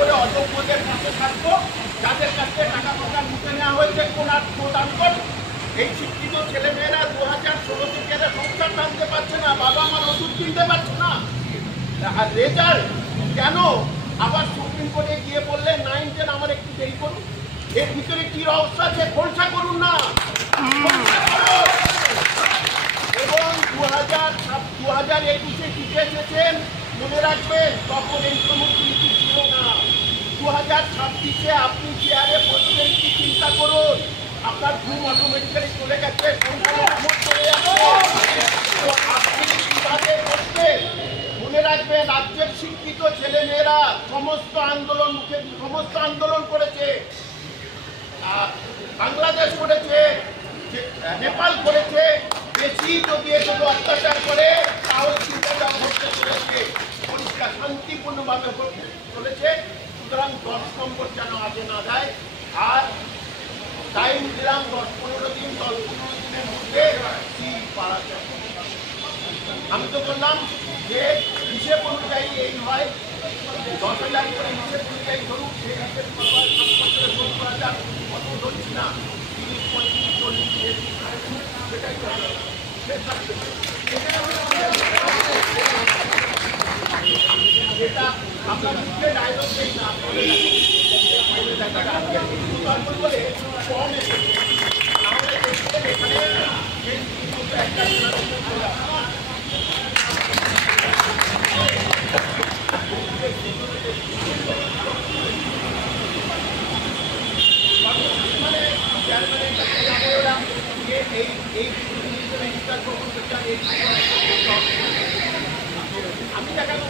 করে অযোগ্যদের পাশে থাকবো, যাদের কাছে টাকা পয়সা লুটে নেওয়া হয়েছে প্রদান করবো। এই শিক্ষিত ছেলেমেয়েরা 2016 থেকে সংসার টানতে পারছে না, বাবা আমার ওষুধ কিনতে পারছে না। আর রেজাল্ট কেন আবার সুপ্রিম কোর্টে গিয়ে বললে 9, 10 আমার একটু দেরি করুন। এর ভিতরে কি রহস্য আছে খোলসা করুন না। এবং 2021-এ জিতে এসেছেন, মনে রাখবেন তখন এই সমস্ত নীতি ছিল না। 2026-এ আপনি চেয়ারে বসবেন কি চিন্তা করুন, আপনার ঘুম অটোমেটিক্যালি চলে গেছে, আপনি কিভাবে বসবেন? মনে রাখবেন রাজ্যের শিক্ষিত ছেলে মেয়েরা সমস্ত আন্দোলন করেছে, বাংলাদেশ করেছে, নেপাল করেছে। বেশি যদি এগুলো অত্যাচার করে তাহলে চিন্তাটা করতে চলেছে, পরিষ্কার শান্তিপূর্ণভাবে চলেছে। সুতরাং 10 নম্বর যেন আগে না যায়। আর টাইম দিলাম 10-15 দিন, 10-15 দিনের মধ্যে কি পারা যায়। আমি তো বললাম যে হিসেব অনুযায়ী এই হয় 10,000 করে হিসেব অনুযায়ী ধরুন, সেই হিসেব করা যাক, কত ধরছি না, 30, 35, 40, সেটাই যেটা আপনার মুখে ডায়লগ নেই না বলে কম এসেছে, তাহলে দেখবেন এখানে একটা আমি দেখাবো।